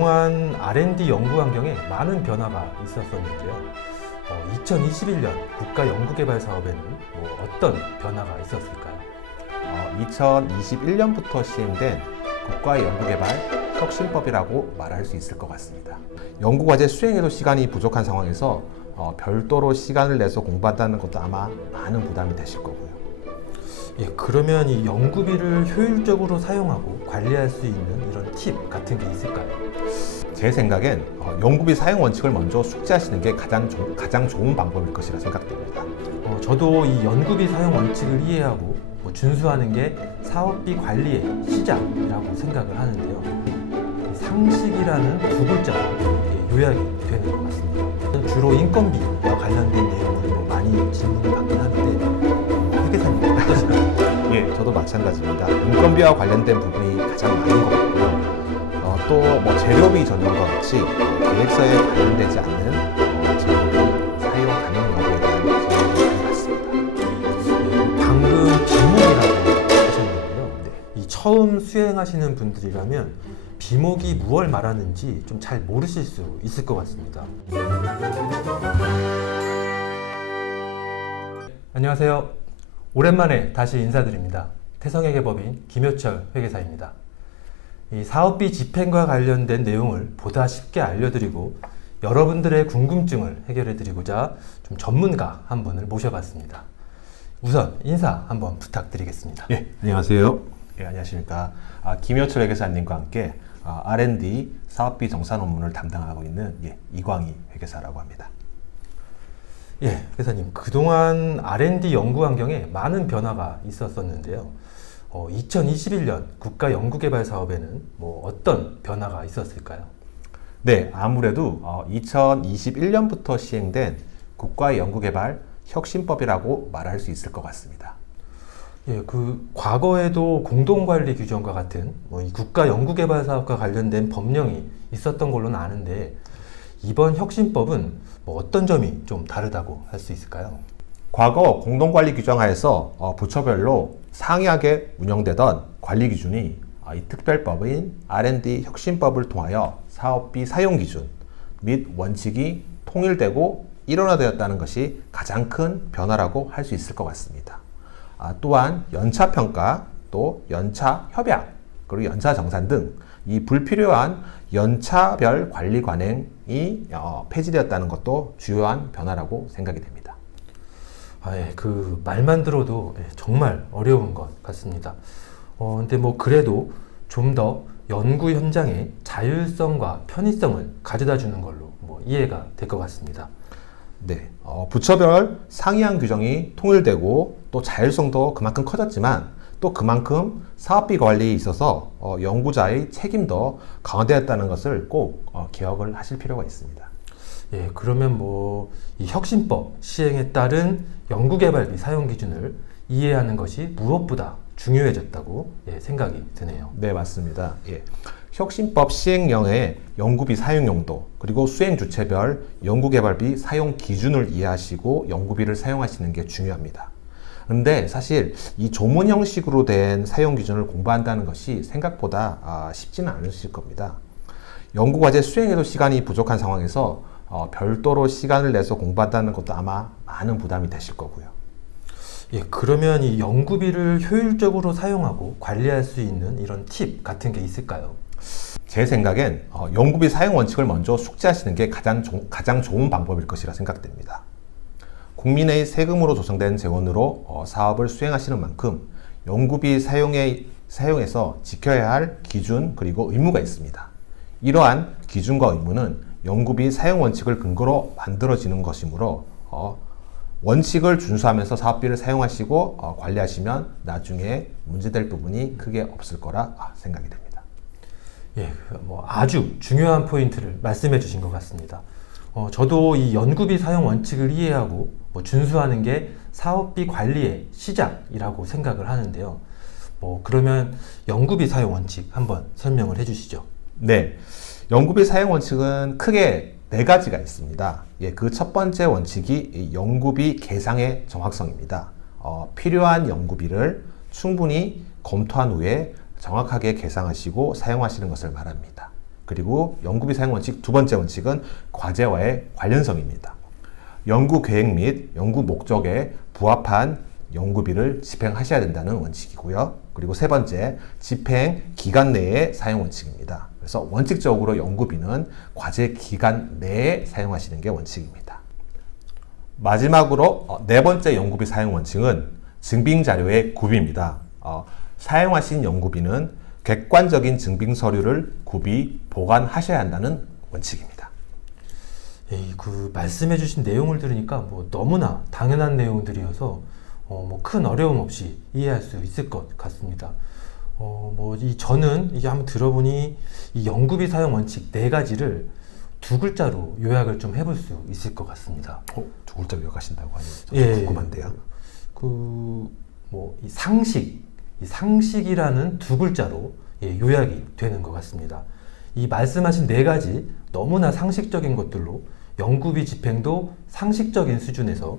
그동안 R&D 연구 환경에 많은 변화가 있었었는데요. 2021년 국가연구개발 사업에는 어떤 변화가 있었을까요? 2021년부터 시행된 국가연구개발 혁신법이라고 말할 수 있을 것 같습니다. 연구과제 수행에도 시간이 부족한 상황에서 별도로 시간을 내서 공부한다는 것도 아마 많은 부담이 되실 거고요. 그러면 이 연구비를 효율적으로 사용하고 관리할 수 있는 이런 팁 같은 게 있을까요? 제 생각엔 연구비 사용 원칙을 먼저 숙지하시는 게 가장 좋은 방법일 것이라 생각됩니다. 저도 이 연구비 사용 원칙을 이해하고 준수하는 게 사업비 관리의 시작이라고 생각을 하는데요. 상식이라는 두 글자로 요약이 되는 것 같습니다. 주로 인건비와 관련된 내용을 많이 질문을 받긴 하는데 회계사님 어떠신가요? 예, 저도 마찬가지입니다. 인건비와 관련된 부분이 가장 많은 것 같고요. 또 재료비 전형과 같이 계획서에 반영되지 않는 재료비 사용 가능 여부에 대한 질문이 많습니다. 방금 비목이라고 하셨는데요. 이 처음 수행하시는 분들이라면 비목이 무엇을 말하는지 좀 잘 모르실 수 있을 것 같습니다. 안녕하세요. 오랜만에 다시 인사드립니다. 태성회계법인 김효철 회계사입니다. 이 사업비 집행과 관련된 내용을 보다 쉽게 알려드리고 여러분들의 궁금증을 해결해드리고자 좀 전문가 한 분을 모셔봤습니다. 우선 인사 한번 부탁드리겠습니다. 예, 안녕하세요. 예, 안녕하십니까. 김효철 회계사님과 함께 R&D 사업비 정산 업무를 담당하고 있는 이광희 회계사라고 합니다. 예, 회사님, 그동안 R&D 연구 환경에 많은 변화가 있었었는데요. 2021년 국가연구개발 사업에는 어떤 변화가 있었을까요? 네, 아무래도 2021년부터 시행된 국가연구개발 혁신법이라고 말할 수 있을 것 같습니다. 예, 과거에도 공동관리 규정과 같은 이 국가연구개발 사업과 관련된 법령이 있었던 걸로는 아는데 이번 혁신법은 어떤 점이 좀 다르다고 할 수 있을까요? 과거 공동관리 규정 하에서 부처별로 상이하게 운영되던 관리 기준이 이 특별법인 R&D 혁신법을 통하여 사업비 사용 기준 및 원칙이 통일되고 일원화되었다는 것이 가장 큰 변화라고 할 수 있을 것 같습니다. 또한 연차평가, 또 연차협약, 그리고 연차정산 등 이 불필요한 연차별 관리 관행이 폐지되었다는 것도 주요한 변화라고 생각이 됩니다. 말만 들어도 정말 어려운 것 같습니다. 근데 그래도 좀 더 연구 현장의 자율성과 편의성을 가져다 주는 걸로 이해가 될 것 같습니다. 네, 부처별 상이한 규정이 통일되고 또 자율성도 그만큼 커졌지만 또 그만큼 사업비 관리에 있어서 연구자의 책임도 강화되었다는 것을 꼭 기억을 하실 필요가 있습니다. 예, 그러면 이 혁신법 시행에 따른 연구개발비 사용 기준을 이해하는 것이 무엇보다 중요해졌다고 생각이 드네요. 네, 맞습니다. 예. 혁신법 시행령의 연구비 사용 용도 그리고 수행 주체별 연구개발비 사용 기준을 이해하시고 연구비를 사용하시는 게 중요합니다. 근데 사실 이 조문 형식으로 된 사용 기준을 공부한다는 것이 생각보다 쉽지는 않으실 겁니다. 연구과제 수행에도 시간이 부족한 상황에서 별도로 시간을 내서 공부한다는 것도 아마 많은 부담이 되실 거고요. 예, 그러면 이 연구비를 효율적으로 사용하고 관리할 수 있는 이런 팁 같은 게 있을까요? 제 생각엔 연구비 사용 원칙을 먼저 숙지하시는 게 가장 좋은 방법일 것이라 생각됩니다. 국민의 세금으로 조성된 재원으로 사업을 수행하시는 만큼 연구비 사용에서 지켜야 할 기준 그리고 의무가 있습니다. 이러한 기준과 의무는 연구비 사용 원칙을 근거로 만들어지는 것이므로 원칙을 준수하면서 사업비를 사용하시고 관리하시면 나중에 문제될 부분이 크게 없을 거라 생각이 됩니다. 예, 아주 중요한 포인트를 말씀해 주신 것 같습니다. 저도 이 연구비 사용 원칙을 이해하고 준수하는 게 사업비 관리의 시작이라고 생각을 하는데요. 그러면 연구비 사용 원칙 한번 설명을 해 주시죠. 네, 연구비 사용 원칙은 크게 4가지가 있습니다. 그 첫 번째 원칙이 연구비 계상의 정확성입니다. 필요한 연구비를 충분히 검토한 후에 정확하게 계상하시고 사용하시는 것을 말합니다. 그리고 연구비 사용 원칙 두 번째 원칙은 과제와의 관련성입니다. 연구 계획 및 연구 목적에 부합한 연구비를 집행하셔야 된다는 원칙이고요. 그리고 세 번째, 집행 기간 내의 사용 원칙입니다. 그래서 원칙적으로 연구비는 과제 기간 내에 사용하시는 게 원칙입니다. 마지막으로 네 번째 연구비 사용 원칙은 증빙 자료의 구비입니다. 사용하신 연구비는 객관적인 증빙 서류를 구비 보관하셔야 한다는 원칙입니다. 그 말씀해주신 내용을 들으니까 뭐 너무나 당연한 내용들이어서 뭐 큰 어려움 없이 이해할 수 있을 것 같습니다. 저는 이게 한번 들어보니 이 연구비 사용 원칙 네 가지를 두 글자로 요약을 좀 해볼 수 있을 것 같습니다. 두 글자로 요약하신다고 하니 예, 궁금한데요. 이 상식이라는 두 글자로 요약이 되는 것 같습니다. 이 말씀하신 네 가지 너무나 상식적인 것들로 연구비 집행도 상식적인 수준에서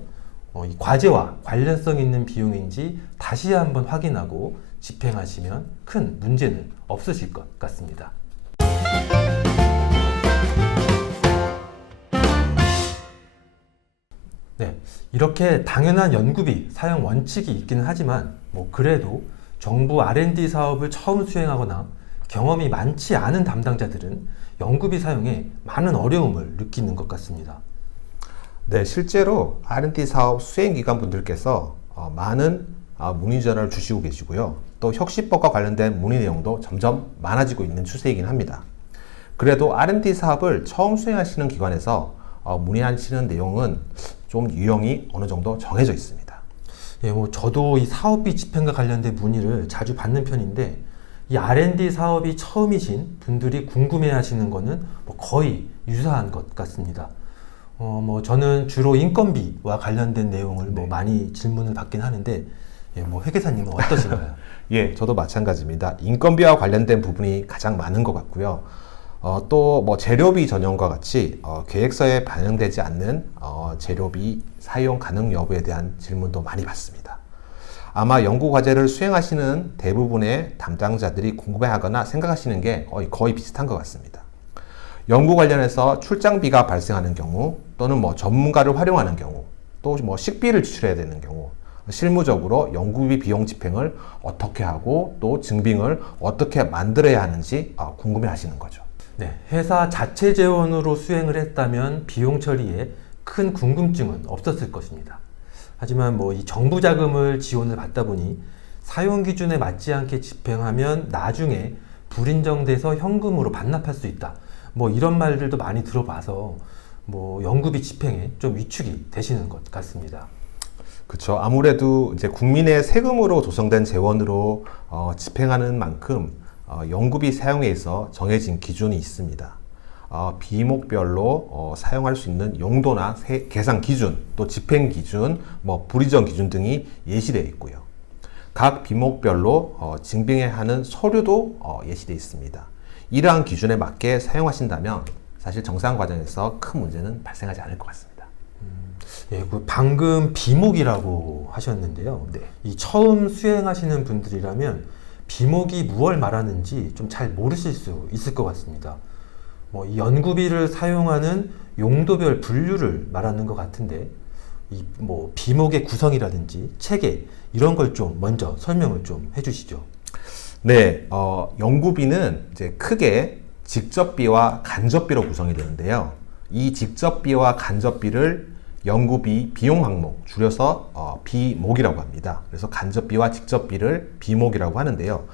이 과제와 관련성 있는 비용인지 다시 한번 확인하고 집행하시면 큰 문제는 없으실 것 같습니다. 네, 이렇게 당연한 연구비 사용 원칙이 있기는 하지만 그래도 정부 R&D 사업을 처음 수행하거나 경험이 많지 않은 담당자들은 연구비 사용에 많은 어려움을 느끼는 것 같습니다. 네, 실제로 R&D 사업 수행기관 분들께서 많은 문의 전화를 주시고 계시고요. 또 혁신법과 관련된 문의 내용도 점점 많아지고 있는 추세이긴 합니다. 그래도 R&D 사업을 처음 수행하시는 기관에서 문의하시는 내용은 좀 유형이 어느 정도 정해져 있습니다. 저도 이 사업비 집행과 관련된 문의를 자주 받는 편인데 이 R&D 사업이 처음이신 분들이 궁금해하시는 거는 거의 유사한 것 같습니다. 저는 주로 인건비와 관련된 내용을 많이 질문을 받긴 하는데 회계사님은 어떠신가요? 예, 저도 마찬가지입니다. 인건비와 관련된 부분이 가장 많은 것 같고요. 또 재료비 전형과 같이 계획서에 반영되지 않는 재료비 사용 가능 여부에 대한 질문도 많이 받습니다. 아마 연구 과제를 수행하시는 대부분의 담당자들이 궁금해하거나 생각하시는 게 거의 비슷한 것 같습니다. 연구 관련해서 출장비가 발생하는 경우 또는 전문가를 활용하는 경우 또 식비를 지출해야 되는 경우 실무적으로 연구비 비용 집행을 어떻게 하고 또 증빙을 어떻게 만들어야 하는지 궁금해 하시는 거죠. 네, 회사 자체 재원으로 수행을 했다면 비용 처리에 큰 궁금증은 없었을 것입니다. 하지만 이 정부 자금을 지원을 받다 보니 사용 기준에 맞지 않게 집행하면 나중에 불인정돼서 현금으로 반납할 수 있다. 이런 말들도 많이 들어봐서 연구비 집행에 좀 위축이 되시는 것 같습니다. 그렇죠. 아무래도 이제 국민의 세금으로 조성된 재원으로 집행하는 만큼 연구비 사용에 있어 정해진 기준이 있습니다. 비목별로 사용할 수 있는 용도나 계산 기준, 또 집행 기준, 불이정 기준 등이 예시되어 있고요. 각 비목별로 증빙해야 하는 서류도 예시되어 있습니다. 이러한 기준에 맞게 사용하신다면 사실 정상 과정에서 큰 문제는 발생하지 않을 것 같습니다. 방금 비목이라고 하셨는데요. 네. 이 처음 수행하시는 분들이라면 비목이 무엇을 말하는지 좀 잘 모르실 수 있을 것 같습니다. 이 연구비를 사용하는 용도별 분류를 말하는 것 같은데 이 비목의 구성이라든지 체계 이런 걸 좀 먼저 설명을 좀 해주시죠. 네, 연구비는 이제 크게 직접비와 간접비로 구성이 되는데요. 이 직접비와 간접비를 연구비 비용 항목, 줄여서 비목이라고 합니다. 그래서 간접비와 직접비를 비목이라고 하는데요.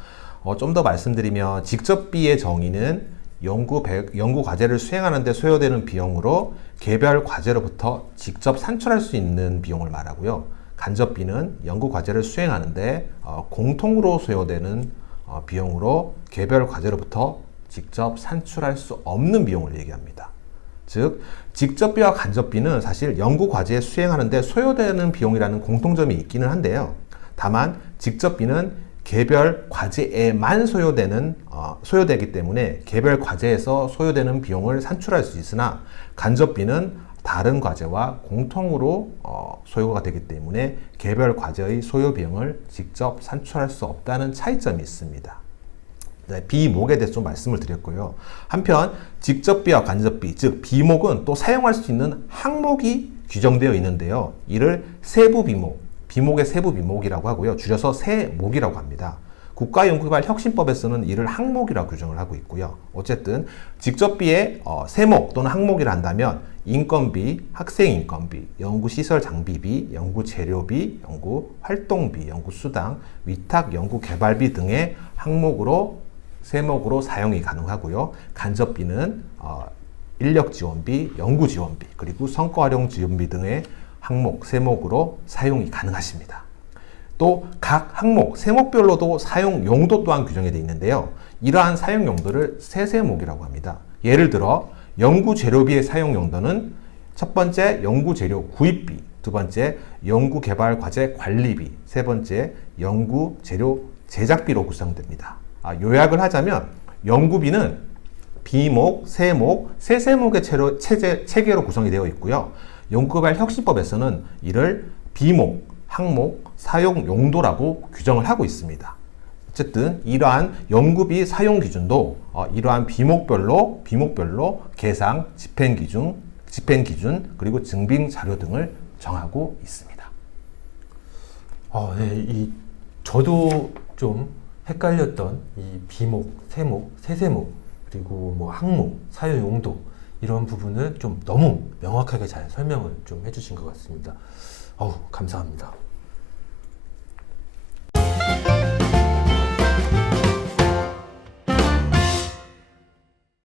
좀 더 말씀드리면 직접비의 정의는 연구 과제를 수행하는 데 소요되는 비용으로 개별 과제로부터 직접 산출할 수 있는 비용을 말하고요. 간접비는 연구 과제를 수행하는데 공통으로 소요되는 비용으로 개별 과제로부터 직접 산출할 수 없는 비용을 얘기합니다. 즉, 직접비와 간접비는 사실 연구 과제 수행하는 데 소요되는 비용이라는 공통점이 있기는 한데요. 다만 직접비는 개별 과제에만 소요되기 때문에 개별 과제에서 소요되는 비용을 산출할 수 있으나 간접비는 다른 과제와 공통으로 소요가 되기 때문에 개별 과제의 소요 비용을 직접 산출할 수 없다는 차이점이 있습니다. 비목에 대해서 좀 말씀을 드렸고요. 한편 직접비와 간접비, 즉 비목은 또 사용할 수 있는 항목이 규정되어 있는데요. 이를 세부비목, 비목의 세부비목이라고 하고요. 줄여서 세목이라고 합니다. 국가연구개발혁신법에서는 이를 항목이라고 규정을 하고 있고요. 어쨌든 직접비의 세목 또는 항목이라 한다면 인건비, 학생인건비, 연구시설 장비비, 연구재료비, 연구활동비, 연구수당, 위탁 연구개발비 등의 항목으로 세목으로 사용이 가능하고요. 간접비는 인력지원비, 연구지원비, 그리고 성과활용지원비 등의 항목, 세목으로 사용이 가능하십니다. 또 각 항목, 세목별로도 사용 용도 또한 규정이 되어 있는데요. 이러한 사용 용도를 세세목이라고 합니다. 예를 들어 연구재료비의 사용 용도는 첫 번째 연구재료 구입비, 두 번째 연구개발과제 관리비, 세 번째 연구재료 제작비로 구성됩니다. 요약을 하자면 연구비는 비목, 세목, 세세목의 체계로 구성이 되어 있고요. 연구개발혁신법에서는 이를 비목, 항목, 사용 용도라고 규정을 하고 있습니다. 어쨌든 이러한 연구비 사용 기준도 이러한 비목별로 계상, 집행기준 그리고 증빙 자료 등을 정하고 있습니다. 네, 저도 좀 헷갈렸던 이 비목, 세목, 세세목 그리고 뭐 항목, 사용 용도 이런 부분을 좀 너무 명확하게 잘 설명을 좀 해주신 것 같습니다. 감사합니다.